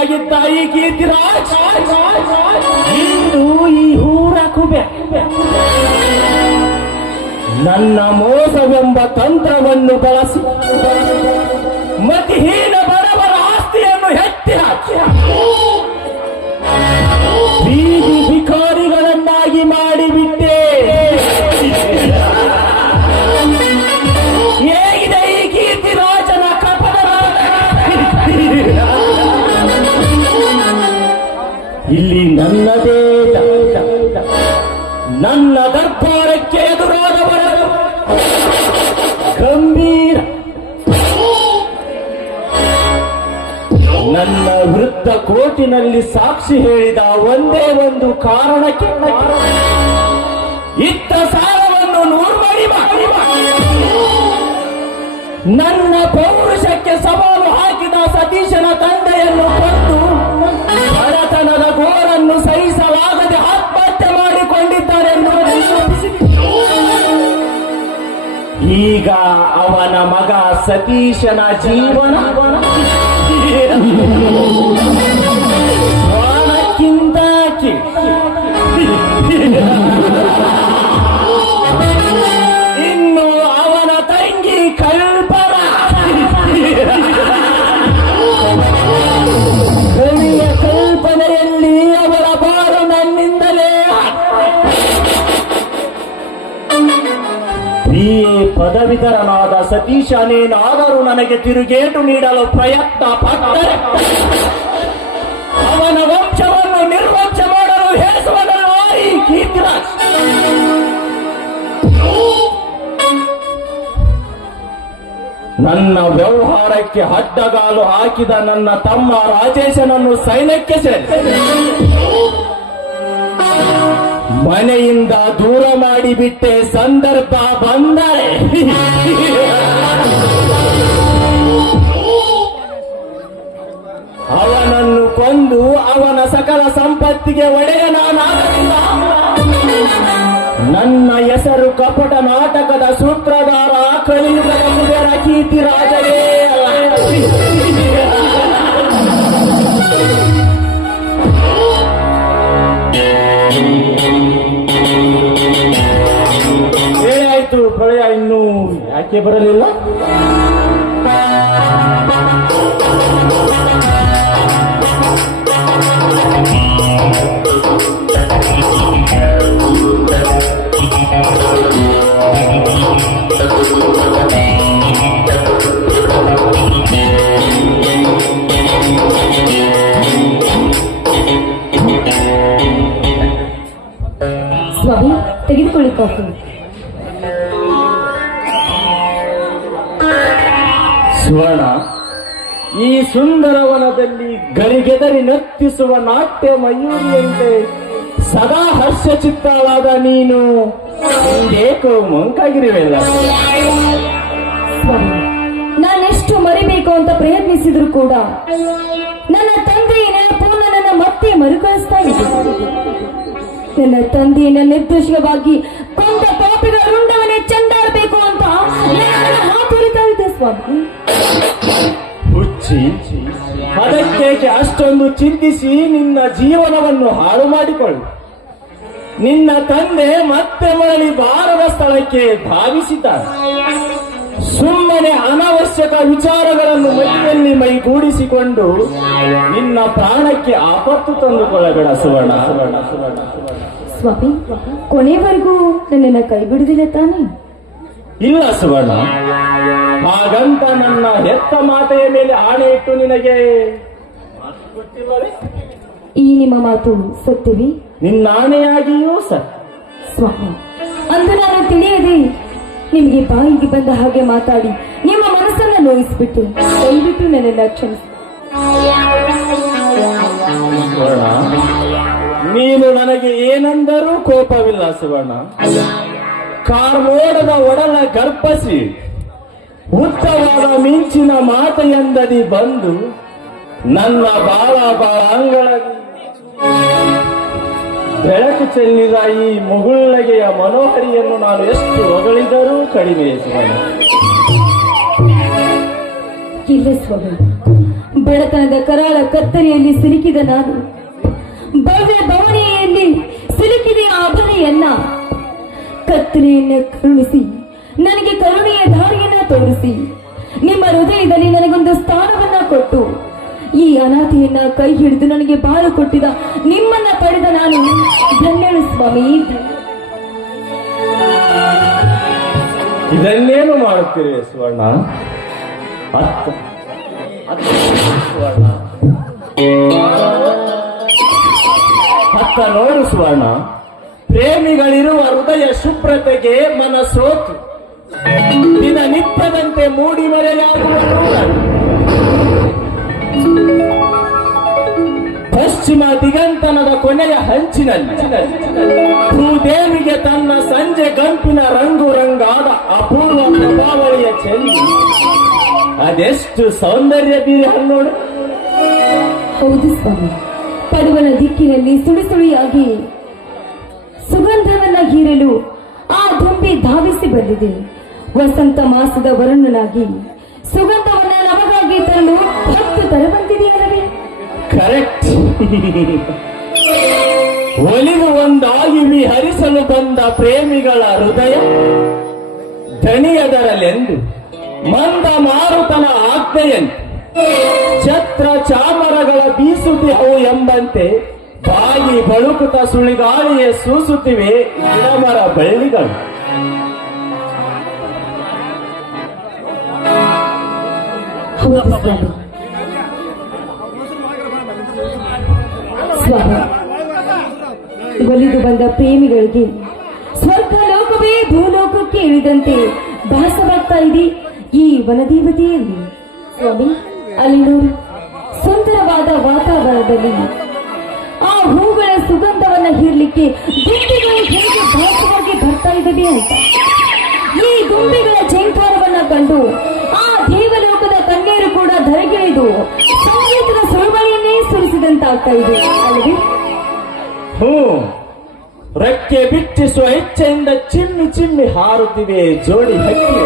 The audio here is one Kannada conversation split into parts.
ಈ ಕೀರ್ತಿರಾಜ್ ಇಂದು ಈ ಊರ ಕುಬೆ. ನನ್ನ ಮೋಸವೆಂಬ ತಂತ್ರವನ್ನು ಬಳಸಿ ಮತಿಹೀನ ಬಡವರ ಆಸ್ತಿಯನ್ನು ಹೆಚ್ಚಿ ಹಾಕಿ. ಇಲ್ಲಿ ನನ್ನದೇ ನನ್ನ ದರ್ಬಾರಕ್ಕೆ ಎದುರಾದವರ ಗಂಭೀರ. ನನ್ನ ವೃತ್ತ ಕೋಟಿನಲ್ಲಿ ಸಾಕ್ಷಿ ಹೇಳಿದ ಒಂದೇ ಒಂದು ಕಾರಣಕ್ಕೆ ಇತ್ತ ಸಾಲವನ್ನು ನೂರ್ಮಡಿ ಮಾಡಿ ನನ್ನ ಪೌರುಷಕ್ಕೆ ಸವಾಲು ಹಾಕಿದ ಸತೀಶನ ತಂದೆಯನ್ನು ಕೊಂದು ಬಡತನದ ಗೋರನ್ನು ಸಹಿಸಲಾಗದೆ ಆತ್ಮಹತ್ಯೆ ಮಾಡಿಕೊಂಡಿದ್ದಾರೆಂದು ನಿರೂಪಿಸಿದೆ. ಈಗ ಅವನ ಮಗ ಸತೀಶನ ಜೀವನ ಪ್ರಾಣಕ್ಕಿಂತ ಪದವೀಧರನಾದ ಸತೀಶನೇನಾದರೂ ನನಗೆ ತಿರುಗೇಟು ನೀಡಲು ಪ್ರಯತ್ನ ಪಟ್ಟರೆ. ಅವನ ವಂಶವನ್ನು ನಿರ್ವಂಶ ಮಾಡಲು ಹೇಸುವನು ಈ ಕೀರ್ತಿರಾಜ್ ನನ್ನ ವ್ಯವಹಾರಕ್ಕೆ ಅಡ್ಡಗಾಲು ಹಾಕಿದ ನನ್ನ ತಮ್ಮ ರಾಜೇಶನನ್ನು ಸೈನ್ಯಕ್ಕೆ ಸೇರಿಸಿದೆ ಮನೆಯಿಂದ ದೂರ ಮಾಡಿಬಿಟ್ಟೆ ಸಂದರ್ಭ ಬಂದರೆ. ಅವನನ್ನು ಕೊಂದು ಅವನ ಸಕಲ ಸಂಪತ್ತಿಗೆ ಒಡೆಯ ನಾನಾಗಲಿಲ್ಲ ನನ್ನ ಹೆಸರು ಕಪಟ ನಾಟಕದ ಸೂತ್ರಧಾರ, ಕಲಿಯುಗದ ಕುಬೇರ ಕೀರ್ತಿ ರಾಜರೇ ಅಲ್ಲ. ಬರಲಿಲ್ಲ? ಗರಿಗೆದರಿ ನಾಟ್ಯ ಮಯೂರಿಯಂತೆ ಸದಾ ಹರ್ಷ ಚಿತ್ತವಾದ ನೀನು. ಏಕೋ ಮಂಕಾಗಿರುವೆಲ್ಲ. ನಾನೆಷ್ಟು ಮರಿಬೇಕು ಅಂತ ಪ್ರಯತ್ನಿಸಿದ್ರು ಕೂಡ ನನ್ನ ತಂದೆಯ ನೆನಪು ನನ್ನ ಮತ್ತೆ ಮರುಕಳಿಸ್ತಾ ಇದೆ. ನನ್ನ ತಂದೆಯನ್ನ ನಿರ್ದೋಷವಾಗಿ ಕೊಂದ ಪಾಪಿಗಳ ರುಂಡವನ್ನೇ ಚಂದಾಡಬೇಕು ಅಂತ ನನ್ನ ಹಾತೊರಿತಾ ಇದೆ ಸ್ವಾಮಿ. ಹುಚ್ಚಿ. ಅದಕ್ಕೇಕೆ ಅಷ್ಟೊಂದು ಚಿಂತಿಸಿ ನಿನ್ನ ಜೀವನವನ್ನು ಹಾಳು ಮಾಡಿಕೊಳ್ಳು. ನಿನ್ನ ತಂದೆ ಮತ್ತೆ ಮರಳಿ ಬಾರದ ಸ್ಥಳಕ್ಕೆ ಧಾವಿಸಿದ್ದಾರೆ ಸುಮ್ಮನೆ ಅನಾವಶ್ಯಕ ವಿಚಾರಗಳನ್ನು ಮೈಯಲ್ಲಿ ಮೈಗೂಡಿಸಿಕೊಂಡು ನಿನ್ನ ಪ್ರಾಣಕ್ಕೆ ಆಪತ್ತು ತಂದುಕೊಳ್ಳಬೇಡ ಸುವರ್ಣ. ಸುವರ್ಣ ಕೊನೆವರೆಗೂ ನನ್ನನ್ನು ಕೈ ಬಿಡುವುದಿಲ್ಲ ತಾನೇ? ಇಲ್ಲ ಸುವರ್ಣ. ಹಾಗಂತ ನನ್ನ ಹೆತ್ತ ಮಾತೆಯ ಮೇಲೆ ಆಣೆ ಇಟ್ಟು ನಿನಗೆ? ಈ ನಿಮ್ಮ ಮಾತು ಸತ್ಯವಿ? ನಿನ್ನ ಆಣೆಯಾಗಿಯೂ ಸರ್ ಸ್ವಾಮಿ ಅಂದು ನಾನು ತಿಳಿಯದೆ ನಿಮಗೆ ಬಾಯಿಗೆ ಬಂದ ಹಾಗೆ ಮಾತಾಡಿ ನಿಮ್ಮ ಮನಸ್ಸನ್ನ ನೋಯಿಸ್ಬಿಟ್ಟು. ದಯವಿಟ್ಟು ನನ್ನೆಲ್ಲ ಕ್ಷಮಿಸಿ. ನೀನು ನನಗೆ ಏನಂದರೂ ಕೋಪವಿಲ್ಲ ಸುವರ್ಣ. ಕಾರ್ಮೋಡದ ಒಡಲ ಗರ್ಪಸಿ ಉತ್ತವಾದ ಮಿಂಚಿನ ಮಾತೆಯಂದದಿ ಬಂದು, ನನ್ನ ಬಾಳ ಬಾಲಾಂಗಳ ಬೆಳಕು ಚೆಲ್ಲಿದ ಈ ಮುಗುಳ್ಳಗೆಯ ಮನೋಹರಿಯನ್ನು ನಾನು ಎಷ್ಟು ಹೊಗಳಿದರೂ ಕಡಿಮೆ ಬಡತನದ ಕರಾಳ ಕತ್ತರಿಯಲ್ಲಿ ಸಿಲುಕಿದ ನಾನು, ಭವ್ಯ ಭವನೆಯಲ್ಲಿ ಸಿಲುಕಿದ ಆ ಅಭನೆಯನ್ನ ಕತ್ತಲೆಯನ್ನ ಕರುಣಿಸಿ, ನನಗೆ ಕರುಣೆಯ ದಾರಿಯನ್ನ ತೋರಿಸಿ. ನಿಮ್ಮ ಹೃದಯದಲ್ಲಿ ನನಗೊಂದು ಸ್ಥಾನವನ್ನ ಕೊಟ್ಟು, ಈ ಅನಾಥೆಯನ್ನ ಕೈ ಹಿಡಿದು ನನಗೆ ಬಾಳು ಕೊಟ್ಟಿದ ನಿಮ್ಮನ್ನ ಪಡೆದ ನಾನು ಧನ್ಯಳು ಸ್ವಾಮಿ. ಇದನ್ನೇನು ಮಾಡುತ್ತೀರಿ ಸುವರ್ಣ? ಅತ್ತ ಸುವರ್ಣ ಅತ್ತ ನೋಡು ಸುವರ್ಣ. ಪ್ರೇಮಿಗಳಿರುವ ಹೃದಯ ಶುಭ್ರತೆಗೆ ಮನಸ್ಸೋತು ದಿನನಿತ್ಯದಂತೆ ಮೂಡಿ ಮರೆಯಾಗುವ ಪಶ್ಚಿಮ ದಿಗಂತನದ ಕೊನೆಯ ಹಂಚಿನಲ್ಲಿ. ಭೂದೇವಿಗೆ ತನ್ನ ಸಂಜೆ ಗಂಪಿನ ರಂಗು ರಂಗಾದ ಅಪೂರ್ವ ಪ್ರಭಾವಳಿಯ ಚೆಲ್ಲಿ. ಅದೆಷ್ಟು ಸೌಂದರ್ಯ ಬೀರಿ ಹಣ್ಣೋಡು ಹೌದು ಸ್ವಾಮಿ. ಪಡುವನ ದಿಕ್ಕಿನಲ್ಲಿ ಸುಳಿ ಸುಳಿಯಾಗಿ ಸುಗಂಧವನ್ನ ಹೀರಲು ದುಂಬಿ ಧಾವಿಸಿ ಬಂದಿದೆ. ವಸಂತ ಮಾಸದ ವರುಣನಾಗಿ ಸುಗಂಧವನ್ನ ನಮಗಾಗಿ ತರಲು ಹತ್ತು ತರ ಬಂದಿದೆಯಲ್ಲವೇ ಕರೆಕ್ಟ್ ಒಲಿದು ಒಂದಾಗಿ ವಿಹರಿಸಲು ಬಂದ ಪ್ರೇಮಿಗಳ ಹೃದಯ ದಣಿಯದರಲೆಂದು ಮಂದ ಮಾರುತನ ಆಜ್ಞೆಯಂತೆ, ಛತ್ರ ಚಾಮರಗಳ ಬೀಸುತ್ತಿಹವು ಎಂಬಂತೆ ಬಾಯಿ ಬಳುಕುತ ಸುಳಿಗಾಳಿಯೇ ಸೂಸುತ್ತಿವೆ ಗಿಡಮರ ಬಳ್ಳಿಗಳು. ಒಲಿದು ಬಂದ ಪ್ರೇಮಿಗಳಿಗೆ ಸ್ವರ್ಗ ಲೋಕವೇ ಭೂಲೋಕಕ್ಕೆ ಇಳಿದಂತೆ ಭಾಸವಾಗ್ತಾ ಇದೆ ಈ ವನದೇವತೆಯಲ್ಲಿ. ಸ್ವಾಮಿ ಅಲ್ಲಿ ಸುಂದರವಾದ ವಾತಾವರಣದಲ್ಲಿ ಆ ಹೂಗಳ ಸುಗಂಧವನ್ನ ಹೀರ್ಲಿಕ್ಕೆ ದುಂಬಿಗಳು ಹೇಗೆ ಭಾಸವಾಗಿ ಬರ್ತಾ ಇದ್ದಾವೆ ಅಂತ. ಈ ದುಂಬಿಗಳ ಝೇಂಕಾರವನ್ನ ಸುರಿಸಿದಂತಾಗ್ತಾ ಇದೆ ಅಲ್ಲಿಗೆ? ಹ್ಞೂ. ರೆಕ್ಕೆ ಬಿಚ್ಚಿಸುವ ಇಚ್ಛೆಯಿಂದ ಚಿಮ್ಮಿ ಚಿಮ್ಮಿ ಹಾರುತ್ತಿವೆ ಜೋಡಿ ಹಕ್ಕಿ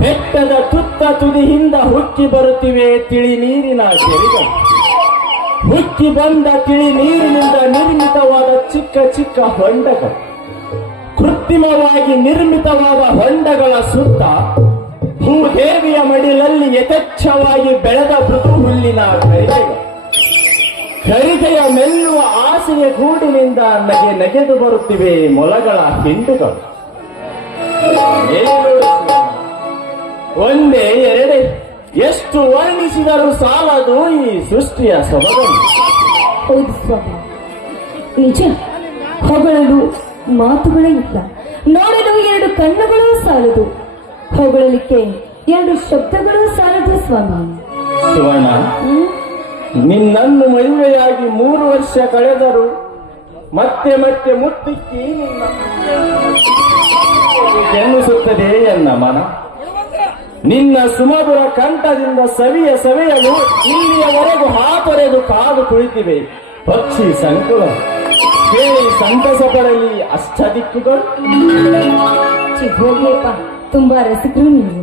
ಬೆಟ್ಟದ ತುತ್ತ ತುದಿಯಿಂದ ಹುಕ್ಕಿ ಬರುತ್ತಿವೆ ತಿಳಿ ನೀರಿನ ಕೆರೆಗಳು ಹುಕ್ಕಿ ಬಂದ ತಿಳಿ ನೀರಿನಿಂದ ನಿರ್ಮಿತವಾದ ಚಿಕ್ಕ ಚಿಕ್ಕ ಹೊಂಡಗಳು ಕೃತ್ರಿಮವಾಗಿ ನಿರ್ಮಿತವಾದ ಹೊಂಡಗಳ ಸುತ್ತ ಭೂದೇವಿಯ ಮಡಿಲಲ್ಲಿ ಯಥೇಚ್ಛವಾಗಿ ಬೆಳೆದ ಮೃದು ಹುಲ್ಲಿನ ಕರಿಗೆಗಳು ಕರಿಗೆಯ ಮೆಲ್ಲುವ ಆಸೆಯ ಗೂಡಿನಿಂದ ನಗೆ ನಗೆದು ಬರುತ್ತಿವೆ ಮೊಲಗಳ ಹಿಂಡುಗಳು. ಒಂದೇ ಎರಡೇ. ಎಷ್ಟು ವರ್ಣಿಸಿದರೂ ಸಾಲದು ಈ ಸೃಷ್ಟಿಯ ಸೊಬಗನ್ನು. ನಿಜ ಹೊಗಳಲು ಮಾತುಗಳೇ ಇಲ್ಲ. ನೋಡಲು ಎರಡು ಕಣ್ಣುಗಳೂ ಸಾಲದು. ಹೊಗಳಲಿಕ್ಕೆ ಎರಡು ಶಬ್ದಗಳೂ ಸಾಲದು ಸ್ವಾಮಿ. ಸುವರ್ಣ? ನಿನ್ನನ್ನು ಮದುವೆಯಾಗಿ ಮೂರು ವರ್ಷ ಕಳೆದರು ಮತ್ತೆ ಮತ್ತೆ ಮುತ್ತಿಕ್ಕಿ ಎನ್ನಿಸುತ್ತದೆ ಎನ್ನ ಮನ? ನಿನ್ನ ಸುಮಧುರ ಕಂಠದಿಂದ ಸವಿಯ ಸವಿಯಲು ಇಲ್ಲಿಯವರೆಗೂ ಹಾಪರೆದು ಕಾದು ಕುಳಿತಿವೆ. ಪಕ್ಷಿ ಸಂಕುಲ, ಕೇಳಿ ಸಂತಸ ಪಡಲಿ ಅಷ್ಟ ದಿಕ್ಕುಗಳು ತುಂಬಾ ರಸಿಕರು ನೀವು.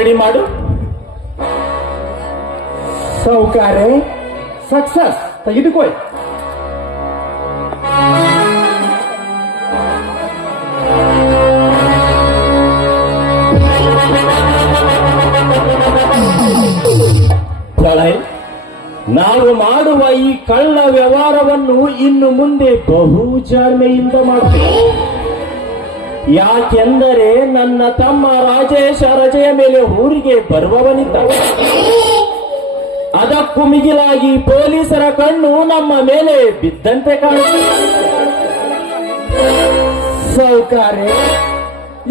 ರೆಡಿ ಮಾಡು. ಸೌಕಾರೆ ಸಕ್ಸಸ್ ತೆಗೆದುಕೊಳ್ಳಿ ನಾವು ಮಾಡುವ ಈ ಕಳ್ಳ ವ್ಯವಹಾರವನ್ನು ಇನ್ನು ಮುಂದೆ ಬಹು ಜಾಣ್ಮೆಯಿಂದ ಯಾಕೆಂದರೆ ನನ್ನ ತಮ್ಮ ರಾಜೇಶ ರಜೆಯ ಮೇಲೆ ಊರಿಗೆ ಬರುವವನಿದ್ದ. ಅದಕ್ಕೂ ಮಿಗಿಲಾಗಿ ಪೊಲೀಸರ ಕಣ್ಣು ನಮ್ಮ ಮೇಲೆ ಬಿದ್ದಂತೆ ಸೌಕರ್ಯ,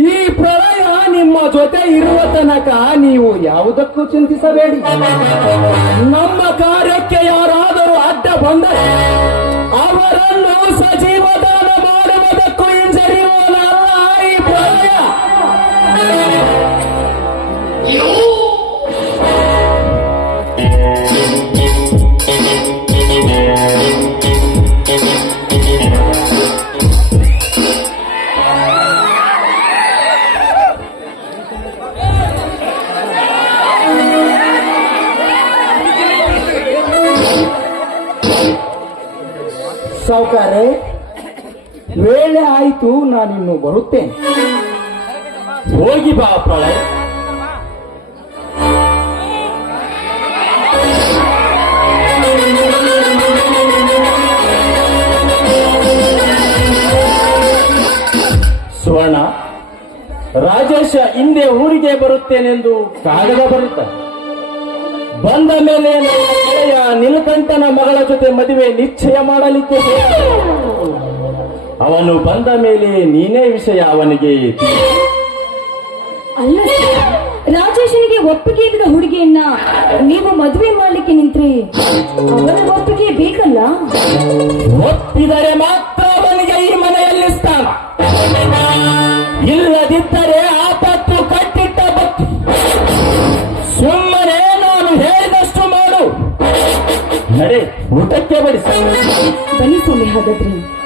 ಈ ಪ್ರಳಯ ನಿಮ್ಮ ಜೊತೆ ಇರುವ ತನಕ ನೀವು ಯಾವುದಕ್ಕೂ ಚಿಂತಿಸಬೇಡಿ. ನಮ್ಮ ಕಾರ್ಯಕ್ಕೆ ಯಾರಾದರೂ ಅಡ್ಡ ಬಂದರೆ ಅವರನ್ನು ಸಜೀವದಾನ ಸೌಕರ್ಯ ವೇಳೆ ಆಯಿತು, ನಾನಿನ್ನು ಬರುತ್ತೇನೆ. ಹೋಗಿ ಬಾ ಪ್ರಳಯ. ಸುವರ್ಣ, ರಾಜೇಶ ಹಿಂದೆ ಊರಿಗೆ ಬರುತ್ತೇನೆಂದು ಕಾಗದ ಬರುತ್ತ ಬಂದ ಮೇಲೆ ನೀಲಕಂಠನ ಮಗಳ ಜೊತೆ ಮದುವೆ ನಿಶ್ಚಯ ಮಾಡಲಿಕ್ಕೆ. ಅವನು ಬಂದ ಮೇಲೆ ನೀನೇ ವಿಷಯ ಅವನಿಗೆ ಅಲ್ಲ ರಾಜೇಶನಿಗೆ ಒಪ್ಪಿಗೆ ಇಲ್ಲದ ಹುಡುಗಿಯನ್ನ ನೀವು ಮದುವೆ ಮಾಡಲಿಕ್ಕೆ ನಿಂತ್ರಿ. ಅವರ ಒಪ್ಪಿಗೆ ಬೇಕಲ್ಲ? ಒಪ್ಪಿದರೆ ಮಾತ್ರ ಅವನಿಗೆ ಈ ಮನೆಯಲ್ಲಿ ಸ್ಥಾನ. ಇಲ್ಲದಿದ್ದರೆ ಆಪತ್ತು ನಡೆ ಊಟಕ್ಕೆ ಬಡಿಸ. ಬನ್ನಿ ಸ್ವಾಮಿ ಹಾಗಾದ್ರೆ.